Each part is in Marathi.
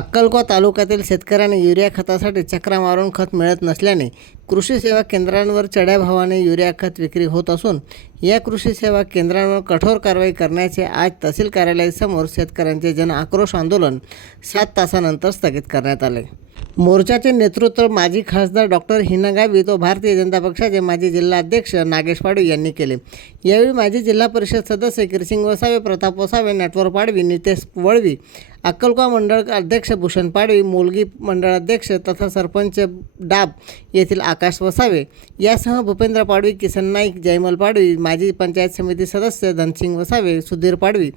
अक्कलकोवा तालुक्यातील शेतकऱ्यांना युरिया खतासाठी चक्रा मारून खत मिळत नसल्याने कृषी सेवा केंद्रांवर चढ्या भावाने युरिया खत विक्री होत असून या कृषी सेवा केंद्रांवर कठोर कारवाई करण्याचे आज तहसील कार्यालयासमोर शेतकऱ्यांचे जन आक्रोश आंदोलन सात तासानंतर स्थगित करण्यात आले. मोर्चाचे नेतृत्व माजी खासदार डॉक्टर हिना गावित व भारतीय जनता पक्षाचे माजी जिल्हाध्यक्ष नागेश पाडवी यांनी केले. यावेळी माजी जिल्हा परिषद सदस्य किरसिंग वसावे प्रताप वसावे नटवर पाडवी नितेश वळवी अक्कलकोवा मंडळ अध्यक्ष भूषण पाडवी मोलगी मंडळ अध्यक्ष तथा सरपंच डाब येथील आकाश वसावे यासह भूपेंद्र पाडवी किसन नाईक जयमल पाडवी माजी पंचायत समिती सदस्य धनसिंग वसावे सुधीर पाडवी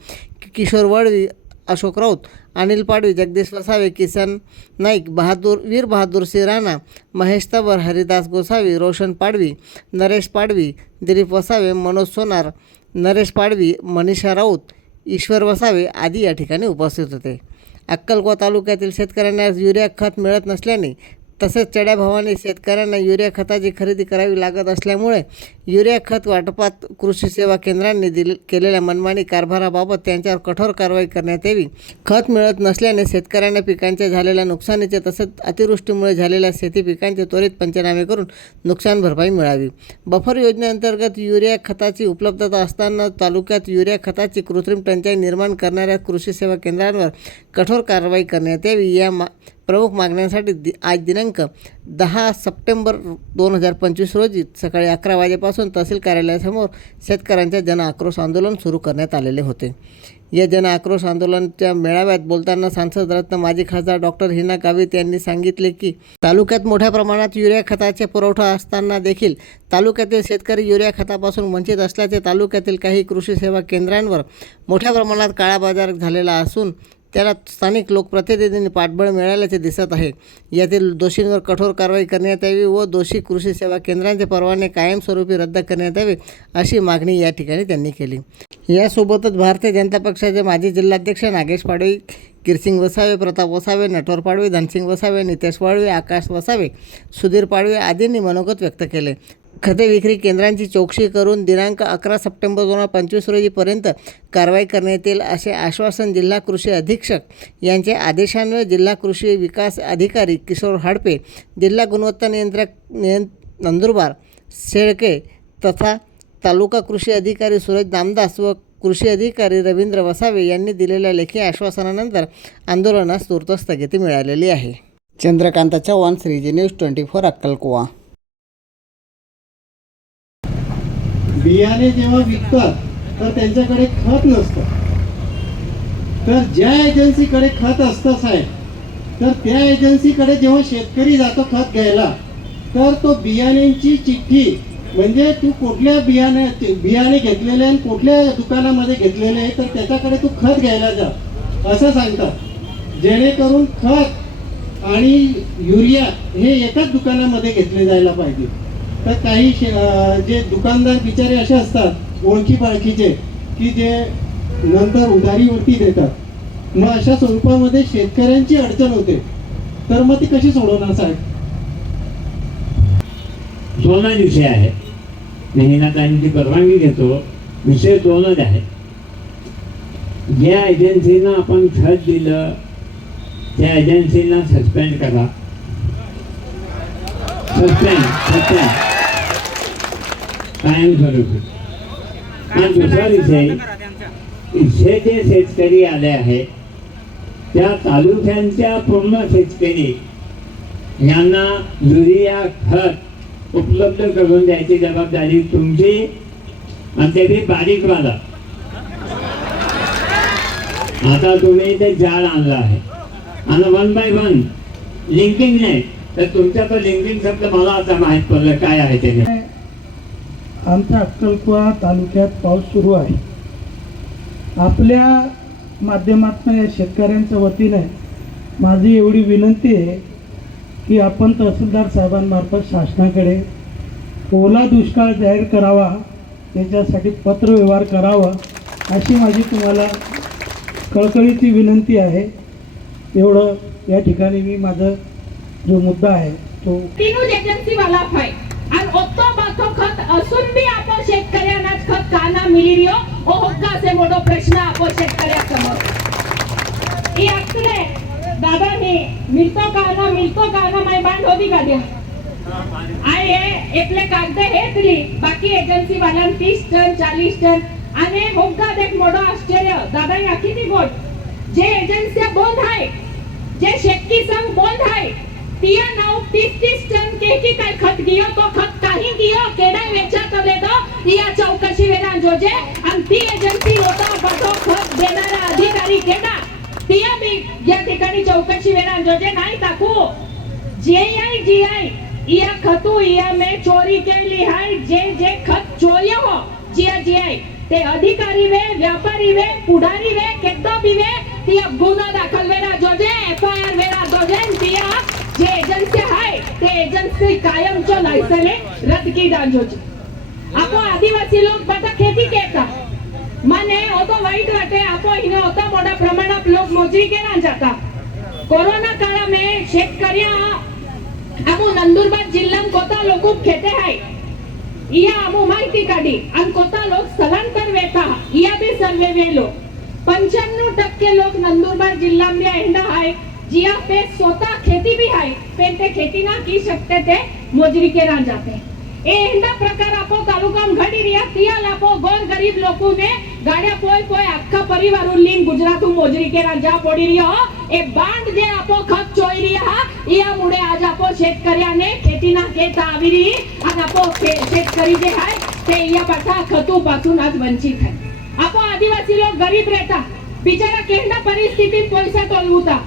किशोर वळवी अशोक राऊत अनिल पाडवी जगदीश वसावे किसन नाईक बहादूर वीर बहादूर सिंह राणा महेश तवर हरिदास गोसावी रोशन पाडवी नरेश पाडवी दिलीप वसावे मनोज सोनार नरेश पाडवी मनीषा राऊत ईश्वर वसावे आदी या ठिकाणी उपस्थित होते. अक्कलकोवा तालुक्यातील शेतकऱ्यांना युरिया खत मिळत नसल्याने तसंच चढ्या भावाने शेतकऱ्यांना युरिया खताची खरेदी करावी लागत असल्यामुळे युरिया खत वाटपात कृषी सेवा केंद्रांनी दिल केलेल्या मनमानी कारभाराबाबत त्यांच्यावर कठोर कारवाई करण्यात यावी. खत मिळत नसल्याने शेतकऱ्यांना पिकांच्या झालेल्या नुकसानीचे तसेच अतिवृष्टीमुळे झालेल्या शेती पिकांचे त्वरित पंचनामे करून नुकसान भरपाई मिळावी. बफर योजनेअंतर्गत युरिया खताची उपलब्धता असताना तालुक्यात युरिया खताची कृत्रिम टंचाई निर्माण करणाऱ्या कृषी सेवा केंद्रांवर कठोर कारवाई करण्यात यावी. या मा प्रमुख मागण्यांसाठी दि आज दिनांक दहा सप्टेंबर दोन हजार पंचवीस रोजी सकाळी अकरा वाजेपासून तहसील कार्यालयासमोर शेतकऱ्यांच्या जन आक्रोश आंदोलन सुरू करण्यात आलेले होते. या जन आक्रोश आंदोलनाच्या मेळाव्यात बोलताना सांसद रत्न माजी खासदार डॉक्टर हिना गावित यांनी सांगितले की तालुक्यात मोठ्या प्रमाणात युरिया खताचे पुरवठा असताना देखील तालुक्यातील शेतकरी युरिया खतापासून वंचित असल्याचे तालुक्यातील काही कृषी सेवा केंद्रांवर मोठ्या प्रमाणात काळाबाजार झालेला असून त्याला स्थानिक लोकप्रतिनिधींनी पाठबळ मिळाल्याचे दिसत आहे. यातील दोषींवर कठोर कारवाई करण्यात यावी व दोषी कृषी सेवा केंद्रांचे परवाने कायमस्वरूपी रद्द करण्यात यावे अशी मागणी या ठिकाणी त्यांनी केली. यासोबतच भारतीय जनता पक्षाचे माजी जिल्हाध्यक्ष नागेश पाडवी किरसिंग वसावे प्रताप वसावे नटवर पाडवे धनसिंग वसावे नितेश पाडवे आकाश वसावे सुधीर पाडवे आदींनी मनोगत व्यक्त केले. खते विक्री केंद्रांची चौकशी करून दिनांक अकरा सप्टेंबर दोन हजार पंचवीस रोजीपर्यंत कारवाई करण्यात येईल असे आश्वासन जिल्हा कृषी अधीक्षक यांचे आदेशान्वये जिल्हा कृषी विकास अधिकारी किशोर हाडपे जिल्हा गुणवत्ता नियंत्रक नियं नंदुरबार शेळके तथा तालुका कृषी अधिकारी सूरज दामदास व कृषी अधिकारी रवींद्र वसावे यांनी दिलेल्या लेखी आश्वासनानंतर आंदोलनास तूर्त स्थगिती मिळालेली आहे. Chandrakant Chavan Shriji news twenty four अक्कलकुवा. बियाणे जेव्हा विकतात तर त्यांच्याकडे खत नसतं. तर ज्या एजन्सीकडे खत असतं साहेब तर त्या एजन्सीकडे जेव्हा शेतकरी जातो खत घ्यायला तर तो बियाण्यांची चिठ्ठी म्हणजे तू कुठल्या बियाणे बियाणे घेतलेले आणि कुठल्या दुकानामध्ये घेतलेले आहे तर त्याच्याकडे तू खत घ्यायला जा. असं सांगतात. जेणेकरून खत आणि युरिया हे एकाच दुकानामध्ये घेतले जायला पाहिजे. तर काही जे दुकानदार बिचारे असे असतात ओळखी पाळखीचे की जे नंतर उधारीवरती देतात. मग अशा स्वरूपामध्ये शेतकऱ्यांची अडचण होते. तर मग ती कशी सोडवणार साहेब? दोनच विषय आहे. मेहनतांची परवानगी घेतो. विषय दोनच आहे. ज्या एजन्सीनं आपण खत दिलं त्या एजन्सीला सस्पेंड करा. सस्पेंड सस्पेंड कायमस्वरूपी आणि दुसरा विषय इथे जे शेतकरी आले आहेत त्या तालुक्यांच्या पूर्ण शेतकरी यांना युरिया खत उपलब्ध करून द्यायची जबाबदारी तुमची आणि ते बी बारीक वाला आता तुम्ही ते जाळ आणलं आहे. आणि वन बाय वन लिंकिंग नाही तर तुमच्या तो लिंकिंग शब्द मला आता माहीत पडलं काय आहे ते आमच्या अक्कलकुवा तालुक्यात पाऊस सुरू आहे. आपल्या माध्यमातून या शेतकऱ्यांच्या वतीने माझी एवढी विनंती आहे की आपण तहसीलदार साहेबांमार्फत शासनाकडे ओला दुष्काळ जाहीर करावा त्याच्यासाठी पत्रव्यवहार करावा अशी माझी तुम्हाला कळकळीची विनंती आहे. एवढं या ठिकाणी मी माझं जो मुद्दा आहे तो असून मी आपण शेतकऱ्यांना खत काना मिळी रियो हो होका मोठो प्रश्न आपण शेतकऱ्यासमोर. ही असले दादाने मिळतो का ना मिळतो का ना माय बांड होती का द्या? आय हे एकले कागद हेतली बाकी एजन्सी वाल्यान तीस टन चाळीस टन. आणि होका देख मोठो आश्चर्य? दादा ही आखी ती जे एजन्सी बंद आहे जे शेतकी संघ बंद आहे तीन नाव 30 30 टन के की काय खत गियो तो खत काही गियो केडा वेचा तो दे दो या चौकशी वेळा जोजे आणि ती एजन्सी होता बटो खत देणारा अधिकारी केडा? तिया बी या ठिकाणी चौकशी वेळा जोजे नाही टाकू जेआई जीआई इया खतू इया में चोरी केली हाय जे जे खत चोर्य हो जिया जीआई ते अधिकारी वे व्यापारी वे पुढारी वे केद्दो बी वे तिया गुन्हा दाखल वेरा जोजे एफआयआर वेरा जोजे न तिया एजेंसी कायम जो लाइसेंस रद्द की दान जो डालो आपको आदिवासी लोग बता खेती कहता. मने वो तो वाइट रटे आपको इन्हें होता बड़ा प्रमाण आप लोग मोजरी के ना जाता. कोरोना काल में शेतकऱ्या आमो नंदुरबार जिल्ह्यात कोता लोक खेते आहे इया आमो माहिती काढी. अन कोता लोक स्थलांतर वेता. इया भी सर्वे वेलो. पंच्याण्णव टक्के लोग नंदुरबार जिल्ला में एंडा आहे जिया पे सोता खेती भी है पे ते खेती ना की सकते थे मोजरी के रा जाते એ એના પ્રકાર આપો, તાલુકામ ઘડી રહ્યા, તિયાલ આપો, ગોર ગરીબ લોકોને ગાડ્યા કોઈ કોઈ આખા પરિવારો લીન ગુજરાતું મોજરી કે રાજા પડી રહ્યો એ બાંડ જે આપો, ખત ચોઈ રહ્યા એ આ મુડે આજ આપો શેતકરિયાને ખેતીના ખેત આવી રહી અને આપો શેતકરી જે હાય, તે અહીંયા પાછા ખતું પાછું નાજ વંચિત થાય. આપો આદિવાસી લોકો ગરીબ રહેતા, બિચારા કેના પરિસ્થિતિ પૈસા તો? લૂતા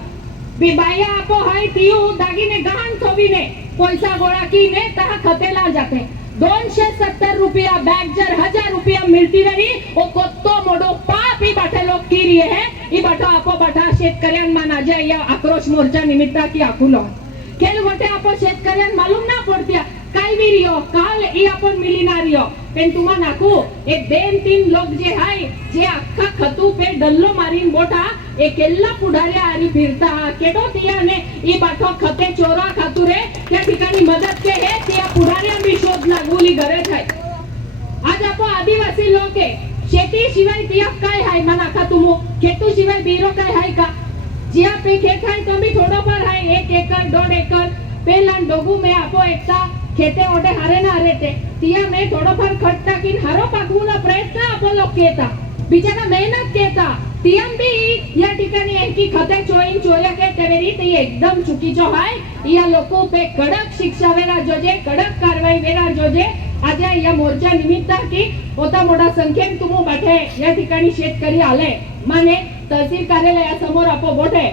बाया आपो हाय तियू दागिने गहाण ठेवीने पैसा गोळा कीने तहा खतेला जाते. दोनशे सत्तर रुपया बैग जर हजार रुपया मिलती रही ओ कोत्तो मोडो पाप ही बाटे लोग की रिये है. ही बाटो आपो बाटा माना जाए या आक्रोश मोर्चा निमित्ता की आकुलो केल गोटे आपो शेतकऱ्यां मालूम ना पड़तिया. काय भी रियो काल ई आपण मिलिना रियो. पण तुम्हा नाकू एक बेन तीन लोक जे हाय जे अख्खा खतू पे डल्लो मारीन बोटा एक एल्ला पुढाऱ्या आरी फिरता केडो तियाने ई बाठो खते चोरा खातुरे त्या ठिकाणी मदत के हे त्या पुढाऱ्या बी शोध लागुली गरज आहे आज आपण आदिवासी लोक आहे शेती शिवाय तिया काय हाय मना का तुमो खेतू शिवाय बीरो काय हाय का जिया पे खेत हाय तो भी थोडो पर हाय एक एकर दोन एकर पेला डोगू में आपो एकता खेते ओटे हारे ना हारे ते तिया में थोडो फार खट टाकीन हारो पाकवून प्रयत्न आपो लोग केता बिचारा मेहनत केता तियम बी या ठिकाणी एकी खते चोईन चोऱ्या के तेवेरी ते एकदम चुकीचो हाय या लोको पे कडक शिक्षा वेरा जोजे कडक कारवाई वेरा जोजे आज या मोर्चा निमित्त की होता मोटा संख्या तुमो बाठे या ठिकाणी शेतकरी आले माने तहसील कार्यालयासमोर आपो बोठे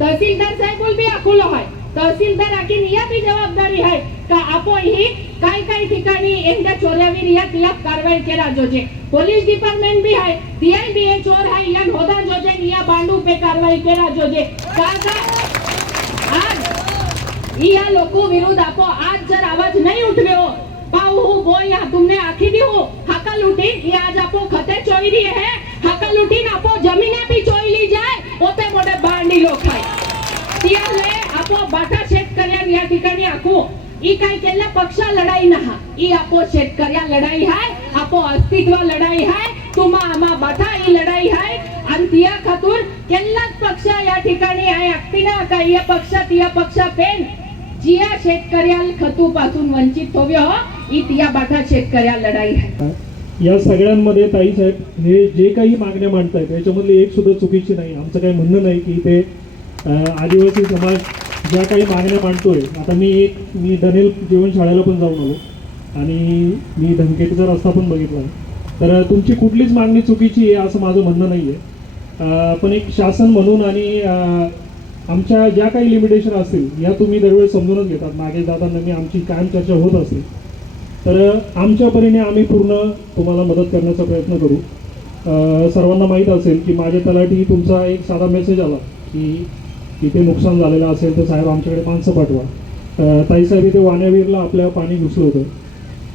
तहसीलदार साहेब भी आखुलो हाय तहसीलदार आखी निया बी जबाबदारी हाय का आपो ही काय काय ठिकाणी एकदा चोऱ्यावीर या तिला कारवाई केला जोजे पोलीस डिपार्टमेंट बी हाय तिया बी हे चोर हाय या होदा जोजे निया बांडू पे कारवाई केला जोजे का का आज या लोको विरुद्ध आपो आज जर आवाज नहीं उठव्यो पाऊ हो बो या तुमने आखी दी हो हाका लुटीन ये आज आपो खते चोई रही है हाका लुटीन आपो जमीने भी चोई ली जाए ओते मोठे बांडी लोक हाय तियाले आपो बाटा शेतकऱ्यां या ठिकाणी आखू. ई काय केलं? पक्ष लढाई नहा. ई आपो शेतकऱ्या लढाई हाय आपो अस्तित्व लढाई हाय तुम्हा आम्हा बाटा ही लढाई हाय. आणि तिया खातूर केल्लाच पक्ष या ठिकाणी आहे अक्तीना का या पक्षात या पक्ष पेन. जिया शेतकऱ्या खतू पासून वंचित होव्य हो. ही तिया बाटा शेतकऱ्या लढाई हाय. या सगळ्यांमध्ये ताई साहेब हे जे काही मागण्या मांडतायत याच्यामधली एक सुद्धा चुकीची नाही. आमचं काही म्हणणं नाही की ते आदिवासी समाज ज्या काही मागण्या मांडतोय आता मी एक मी डनेल जीवनशाळेला पण जाऊन आलो. आणि मी धनकेटचा रस्ता पण बघितला. आहे तर तुमची कुठलीच मागणी चुकीची आहे असं माझं म्हणणं नाही आहे पण एक शासन म्हणून आणि आमच्या ज्या काही लिमिटेशन असतील या तुम्ही दरवेळेस समजूनच घेतात. मागे जाताना मी आमची कायम चर्चा होत असते. तर आमच्या परीने आम्ही पूर्ण तुम्हाला मदत करण्याचा प्रयत्न करू. सर्वांना माहीत असेल की माझ्या तलाठी तुमचा एक साधा मेसेज आला की इथे नुकसान झालेलं असेल तर साहेब आमच्याकडे माणसं पाठवा. ताईसाहेब इथे वाण्यावीरला आपल्या पाणी घुसलं होतं.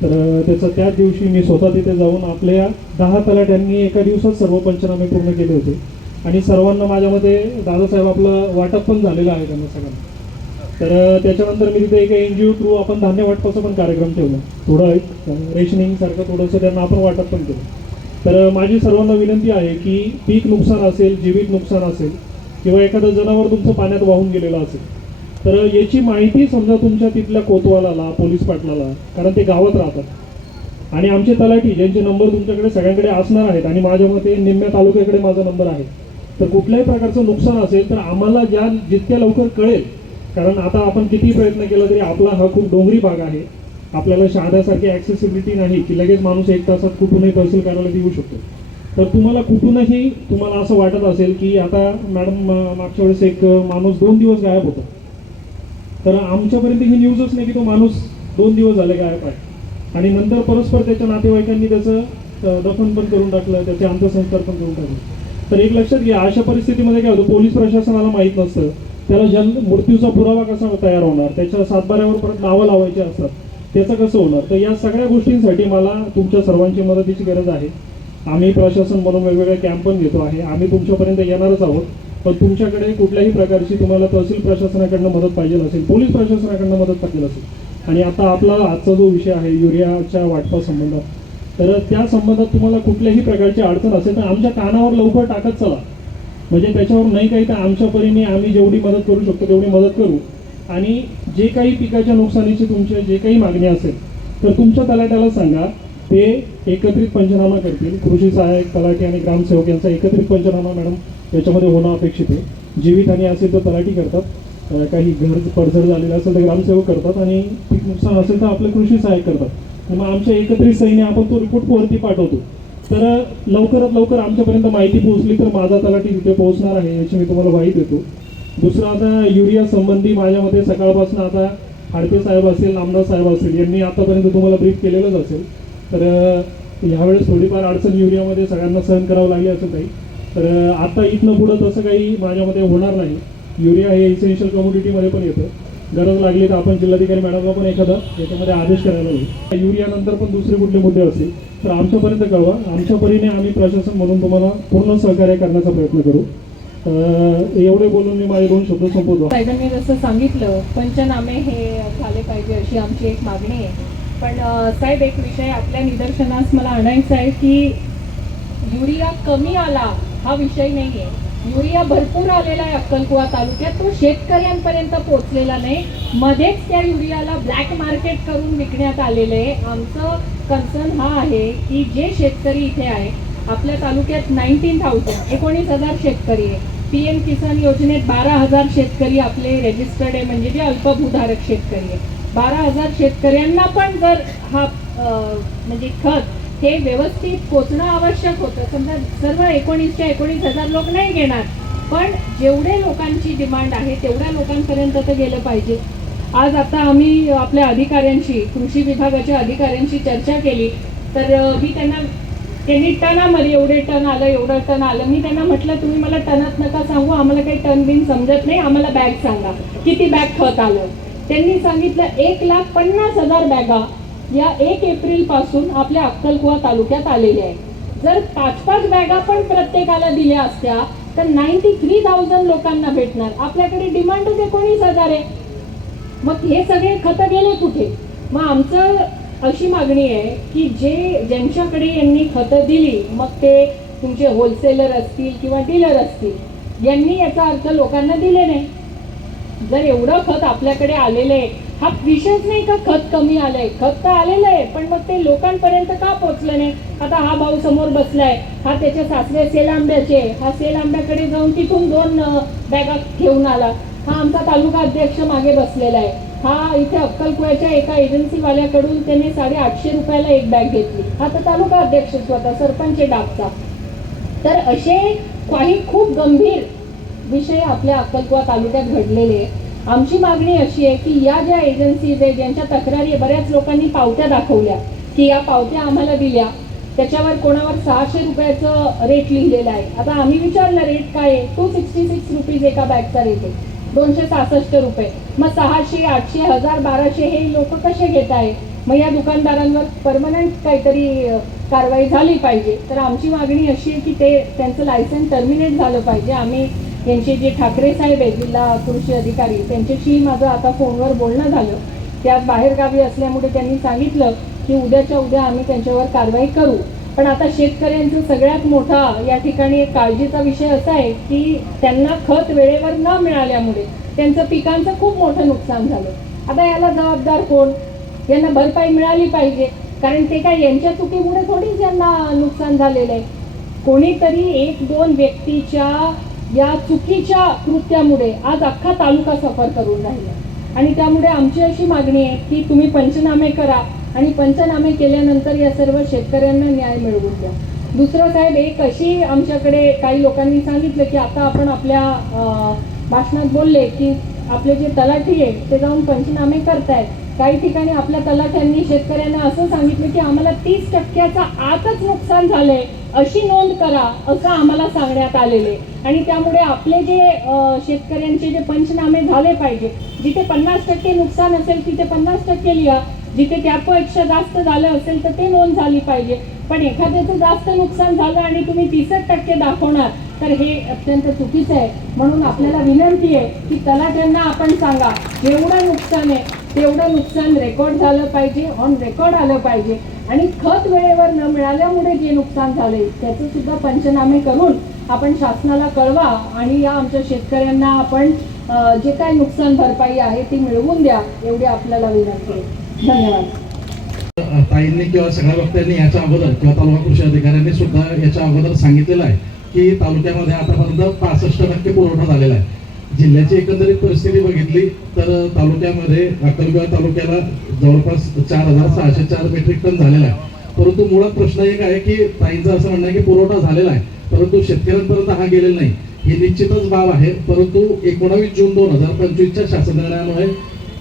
तर त्याचं त्याच दिवशी मी स्वतः तिथे जाऊन आपल्या दहा तलाट्यांनी एका दिवसात सर्व पंचनामे पूर्ण केले होते. आणि सर्वांना माझ्या मते दादासाहेब आपलं वाटप पण झालेलं आहे त्यांना सगळ्यांना. तर त्याच्यानंतर मी तिथे एका एन जी ओ थ्रू आपण धान्य वाटपाचा पण कार्यक्रम ठेवला. थोडं एक रेशनिंगसारखं थोडंसं त्यांना आपण वाटप पण केलं. तर माझी सर्वांना विनंती आहे की पीक नुकसान असेल जीवित नुकसान असेल किंवा एखादं जनावर तुमचं पाण्यात वाहून गेलेलं असेल तर याची माहिती समजा तुमच्या तिथल्या कोतवालाला पोलीस पाटलाला कारण ते गावात राहतात. आणि आमचे तलाठी ज्यांचे नंबर तुमच्याकडे सगळ्यांकडे असणार आहेत आणि माझ्या मते निम्म्या तालुक्याकडे माझा नंबर आहे तर कुठल्याही प्रकारचं नुकसान असेल तर आम्हाला ज्या जितक्या लवकर कळेल कारण आता आपण किती प्रयत्न केला तरी आपला हा खूप डोंगरी भाग आहे. आपल्याला शहाद्यासारखी ॲक्सेसिबिलिटी नाही की लगेच माणूस एक तासात कुठूनही तहसील कार्यालयात येऊ शकतो. तर तुम्हाला कुठूनही तुम्हाला असं वाटत असेल की आता मॅडम मागच्या वेळेस एक माणूस दोन दिवस गायब होता. तर आमच्यापर्यंत ही न्यूजच नाही की तो माणूस दोन दिवस झाले गायब आहे. आणि नंतर परस्पर त्याच्या नातेवाईकांनी त्याचं दफन पण करून टाकलं त्याचे अंत्यसंस्कार पण करून टाकले. तर एक लक्षात घ्या अशा परिस्थितीमध्ये काय होतं पोलीस प्रशासनाला माहीत नसतं. त्याला जन मृत्यूचा पुरावा कसा तयार होणार त्याच्या सातबाऱ्यावर परत नावं लावायची असतात त्याचं कसं होणार? तर या सगळ्या गोष्टींसाठी मला तुमच्या सर्वांची मदतीची गरज आहे. आम्ही प्रशासन म्हणून वेगवेगळे कॅम्प पण घेतो आहे. आम्ही तुमच्यापर्यंत येणारच आहोत. पण तुमच्याकडे कुठल्याही प्रकारची तुम्हाला तहसील प्रशासनाकडनं मदत पाहिजे असेल पोलीस प्रशासनाकडनं मदत पाहिजे असेल. आणि आता आपला आजचा जो विषय आहे युरियाच्या वाटपा संबंधात तर त्या संबंधात तुम्हाला कुठल्याही प्रकारची अडचण असेल तर आमच्या कानावर लवकर टाकत चला. म्हणजे त्याच्यावर नाही काही तर आमच्या परीने आम्ही जेवढी मदत करू शकतो तेवढी मदत करू. आणि जे काही पिकाच्या नुकसानीची तुमचे जे काही मागणी असेल तर तुमच्या तलाट्याला सांगा. ते एकत्रित पंचनामा करतील. कृषी सहाय्यक तलाठी आणि ग्रामसेवक यांचा एकत्रित पंचनामा मॅडम याच्यामध्ये होणं अपेक्षित आहे. जीवित आणि असेल तर तलाठी करतात. काही घर पडझड झालेलं असेल तर ग्रामसेवक करतात आणि पीक नुकसान असेल तर आपलं कृषी सहाय्यक करतात. मग आमच्या एकत्रित सैन्य आपण तो रिपोर्ट वरती पाठवतो. तर लवकरात लवकर आमच्यापर्यंत माहिती पोहोचली तर माझा तलाठी तिथे पोहोचणार आहे याची मी तुम्हाला माहिती देतो. दुसरं आता युरिया संबंधी माझ्या मते सकाळपासून आता हाडके साहेब असेल नामदास साहेब असेल यांनी आतापर्यंत तुम्हाला ब्रीफ केलेलंच असेल. तर ह्यावेळेस यावेळेस थोडीफार अडचण युरियामध्ये सगळ्यांना सहन करावं लागली असं काही. तर आता इथनं पुढं तसं काही माझ्या होणार नाही. युरिया हे इसेन्शियल कमोडिटीमध्ये पण येतं. गरज लागली तर आपण जिल्हाधिकारी मॅडमला पण एखादा याच्यामध्ये आदेश करायला होईल युरिया नंतर पण दुसरे कुठले मुद्दे असतील तर आमच्यापर्यंत कळवा. आमच्या परीने आम्ही प्रशासन म्हणून तुम्हाला पूर्ण सहकार्य करण्याचा प्रयत्न करू. एवढे बोलून मी माझे दोन शब्द संपवतो. साहेबांनी जसं सांगितलं पंचनामे हे झाले पाहिजे अशी आमची एक मागणी आहे. पण साहेब एक विषय आपल्या निदर्शनास मला आणायचा आहे की युरिया कमी आला हा विषय नाही आहे युरिया भरपूर आलेला आहे अक्कलकुवा तालुक्यात तो शेतकऱ्यांपर्यंत पोहोचलेला नाही. मध्येच त्या युरियाला ब्लॅक मार्केट करून विकण्यात आलेलं आहे. आमचं कन्सर्न हा आहे की जे शेतकरी इथे आहे आपल्या तालुक्यात नाईन्टीन थाउजंड एकोणीस हजार शेतकरी आहे. पी एम किसान योजनेत बारा हजार शेतकरी आपले रेजिस्टर्ड आहे म्हणजे जे अल्पभूधारक शेतकरी आहे. बारा हजार शेतकऱ्यांना पण जर हा म्हणजे खत हे व्यवस्थित पोचणं आवश्यक होतं. समजा सर्व एकोणीसच्या एकोणीस हजार लोक नाही घेणार पण जेवढे लोकांची डिमांड आहे तेवढ्या लोकांपर्यंत ते गेलं पाहिजे. आज आता आम्ही आपल्या अधिकाऱ्यांशी कृषी विभागाच्या अधिकाऱ्यांशी चर्चा केली तर मी त्यांना त्यांनी टनामध्ये एवढे टन आलं एवढं टन आलं. मी त्यांना म्हटलं तुम्ही मला टनात नका सांगू आम्हाला काही टन बिन समजत नाही आम्हाला बॅग सांगा. किती बॅग खत आलं? त्यांनी सांगितलं एक लाख पन्नास हजार बॅगा या एक एप्रिलपासून आपल्या अक्कलकुवा तालुक्यात आलेल्या आहेत. जर पाच पाच बॅगा पण प्रत्येकाला दिल्या असत्या तर नाईन्टी थ्री थाउजंड लोकांना भेटणार. आपल्याकडे डिमांडच एकोणीस हजार आहे? मग हे सगळे खतं गेले कुठे? मग आमचं अशी मागणी आहे की जे ज्यांच्याकडे यांनी खतं दिली मग ते तुमचे होलसेलर असतील किंवा डीलर असतील यांनी याचा अर्थ लोकांना दिले नाही. जर एवढं खत आपल्याकडे आलेलं आहे हा विषयच नाही का खत कमी आलंय? खत तर आलेलं आहे पण मग ते लोकांपर्यंत का पोचलं नाही? आता हा भाऊ समोर बसलाय हा त्याच्या सासरे सेल आंब्याचे हा सेल आंब्याकडे जाऊन तिथून दोन बॅगा घेऊन आला. हा आमचा तालुका अध्यक्ष मागे बसलेला आहे. हा इथे अक्कलकुळ्याच्या एका एजन्सीवाल्याकडून त्याने साडे आठशे रुपयाला एक बॅग घेतली. हा तर तालुका अध्यक्ष स्वतः सरपंच डाबचा. तर असे काही खूप गंभीर विषय आपल्या अक्कलकुवा तालुक्यात घडलेले आहे. आमची मागणी अशी आहे की या ज्या एजन्सीज आहे ज्यांच्या तक्रारी बऱ्याच लोकांनी पावत्या दाखवल्या. की या पावत्या आम्हाला दिल्या. त्याच्यावर कोणावर सहाशे रुपयाचं रेट लिहिलेलं आहे. आता आम्ही विचारलं रेट काय आहे? टू सिक्स्टी सिक्स रुपीज एका बॅगचा रेट आहे. दोनशे सहासष्ट रुपये. मग सहाशे आठशे हजार बाराशे हे लोक कसे घेत आहे मग या दुकानदारांवर परमनंट काहीतरी कारवाई झाली पाहिजे. तर आमची मागणी अशी आहे की ते त्यांचं लायसन्स टर्मिनेट झालं पाहिजे. आम्ही यांचे जे ठाकरे साहेब आहेत जिल्हा कृषी अधिकारी त्यांच्याशी माझं आता फोनवर बोलणं झालं. त्या बाहेरगावी असल्यामुळे त्यांनी सांगितलं की उद्याच्या उद्या आम्ही त्यांच्यावर कारवाई करू. पण आता शेतकऱ्यांचा सगळ्यात मोठा या ठिकाणी एक काळजीचा विषय असा आहे की त्यांना खत वेळेवर न मिळाल्यामुळे त्यांचं पिकांचं खूप मोठं नुकसान झालं. आता याला जबाबदार कोण? यांना भरपाई मिळाली पाहिजे. कारण ते काय यांच्या चुकीमुळे थोडीच यांना नुकसान झालेलं आहे. कोणीतरी एक दोन व्यक्तीच्या या चुकीच्या कृत्यामुळे आज अख्खा तालुका सफर करून राहिला. आणि त्यामुळे आमची अशी मागणी आहे की तुम्ही पंचनामे करा आणि पंचनामे केल्यानंतर या सर्व शेतकऱ्यांना न्याय मिळवून द्या. दुसरं साहेब एक अशी आमच्याकडे काही लोकांनी सांगितलं की आता आपण आपल्या भाषणात बोलले की आपले जे तलाठी आहेत ते जाऊन पंचनामे करतायत. काही ठिकाणी आपल्या तलाठ्यांनी शेतकऱ्यांना असं सांगितलं की आम्हाला तीस टक्क्याचा आतच नुकसान झालंय. अशी नोंद करा असं आम्हाला सांगण्यात आलेले. आणि त्यामुळे आपले जे शेतकऱ्यांचे जे पंचनामे झाले पाहिजे जिथे पन्नास टक्के नुकसान असेल तिथे पन्नास टक्के लिहा. जिथे त्यापेक्षा जास्त झालं असेल तर ते नोंद झाली पाहिजे. पण एखाद्याचं जास्त नुकसान झालं आणि तुम्ही तीसच टक्के दाखवणार तर हे अत्यंत चुकीचं आहे. म्हणून आपल्याला विनंती आहे की तलाठ्यांना आपण सांगा जेवढं नुकसान आहे तेवढं नुकसान रेकॉर्ड झालं पाहिजे ऑन रेकॉर्ड आलं पाहिजे. आणि खत वेळेवर न मिळाल्यामुळे जे नुकसान झाले त्याचं सुद्धा पंचनामे करून आपण शासनाला कळवा आणि या आमच्या शेतकऱ्यांना आपण जे काय नुकसान भरपाई आहे ती मिळवून द्या एवढी आपल्याला विनंती धन्यवाद. ताईंनी किंवा सगळ्या वक्त्यांनी याच्या अगोदर किंवा तालुका कृषी अधिकाऱ्यांनी सुद्धा याच्या अगोदर सांगितलेलं आहे की तालुक्यामध्ये आतापर्यंत पासष्ट टक्के पुरवठा झालेला आहे. जिल्ह्याची एकंदरीत परिस्थिती बघितली तर तालुक्यामध्ये अक्कलगाव तालुक्याला जवळपास चार हजार सहाशे चार मेट्रिक टन झालेला आहे. परंतु मुळात प्रश्न एक आहे की ताईंचं असं म्हणणं आहे की पुरवठा झालेला आहे परंतु शेतकऱ्यांपर्यंत हा गेलेला नाही. ही निश्चितच बाब आहे परंतु एकोणावीस जून दोन हजार पंचवीसच्या शासन निर्णयामुळे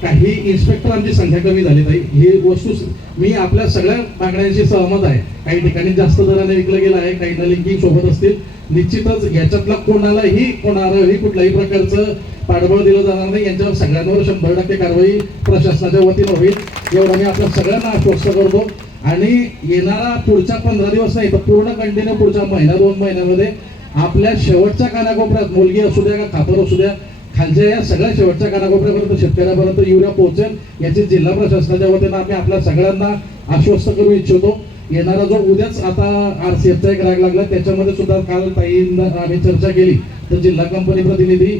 काही इन्स्पेक्टर आमची संख्या कमी झाली नाही ही वस्तू मी आपल्या सगळ्या मागण्यांशी सहमत आहे. काही ठिकाणी जास्त दराने विकलं गेलं आहे काही लिंकिंग सोबत असतील. निश्चितच याच्यातला कोणालाही कोणालाही कुठल्याही प्रकारचं पाठबळ दिलं जाणार नाही. यांच्यावर सगळ्यांवर शंभर टक्के कारवाई प्रशासनाच्या वतीनं होईल. एवढं मी आपल्या सगळ्यांना आश्वस्त करतो. आणि येणारा पुढच्या पंधरा दिवस नाही तर पूर्ण कंटिन्यू पुढच्या महिना दोन महिन्यामध्ये आपल्या शेवटच्या कानाकोपऱ्यात मुलगी असू द्या का खापर असू द्या खालच्या या सगळ्या शेवटच्या कानाकोपऱ्यापर्यंत शेतकऱ्यापर्यंत युरिया पोहोचेल याची जिल्हा प्रशासनाच्या वतीनं आम्ही आपल्या सगळ्यांना आश्वस्त करू इच्छितो. येणारा जो उद्याच आता आर सी एफचा एक राग लागला त्याच्यामध्ये सुद्धा काल ताईंना आम्ही चर्चा केली. तर जिल्हा कंपनी प्रतिनिधी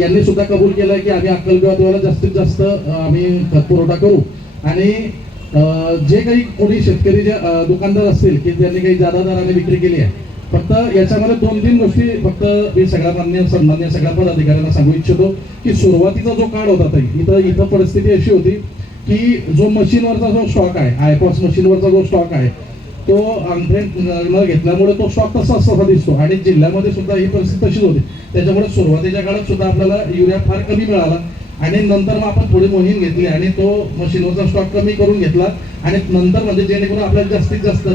यांनी सुद्धा कबूल केलं की आम्ही अक्कलगावाला जास्तीत जास्त आम्ही खत पुरवठा करू. आणि जे काही कोणी शेतकरी जे दुकानदार असतील की त्यांनी काही जादा दराने विक्री केली आहे फक्त याच्यामध्ये दोन तीन गोष्टी फक्त मी सगळ्या मान्य सन्मान्य सगळ्या पदाधिकाऱ्यांना सांगू इच्छितो की सुरुवातीचा जो काळ होता ताई इथं इथं परिस्थिती अशी होती की जो मशीनवरचा जो स्टॉक आहे आयपॉस मशीनवरचा जो स्टॉक आहे तो न घेतल्यामुळे तो स्टॉक तसा तसा दिसतो. आणि जिल्ह्यामध्ये सुद्धा ही परिस्थिती तशीच होती. त्याच्यामुळे सुरुवातीच्या काळात सुद्धा आपल्याला युरिया फार कमी मिळाला आणि नंतर मग आपण थोडी मोहीम घेतली आणि तो मशीनवरचा स्टॉक कमी करून घेतला. आणि नंतर म्हणजे जेणेकरून आपल्याला जास्तीत जास्त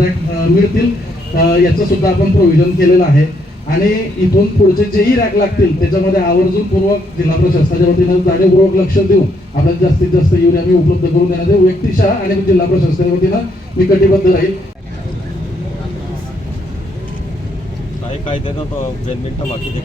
मिळतील. याचं सुद्धा आपण प्रोव्हिजन केलेलं आहे. आणि इथून पुढचे जेही रॅक लागतील त्याच्यामध्ये आवर्जून पूर्वक जिल्हा प्रशासनाच्या वतीनं जाणीवपूर्वक लक्ष देऊन आपल्याला जास्तीत जास्त युरिया मी उपलब्ध करून देण्याचे व्यक्तिशः आणि जिल्हा प्रशासनाच्या वतीनं मी कटिबद्ध राहील. काही कायद्यानं तो जमीन बाकी ते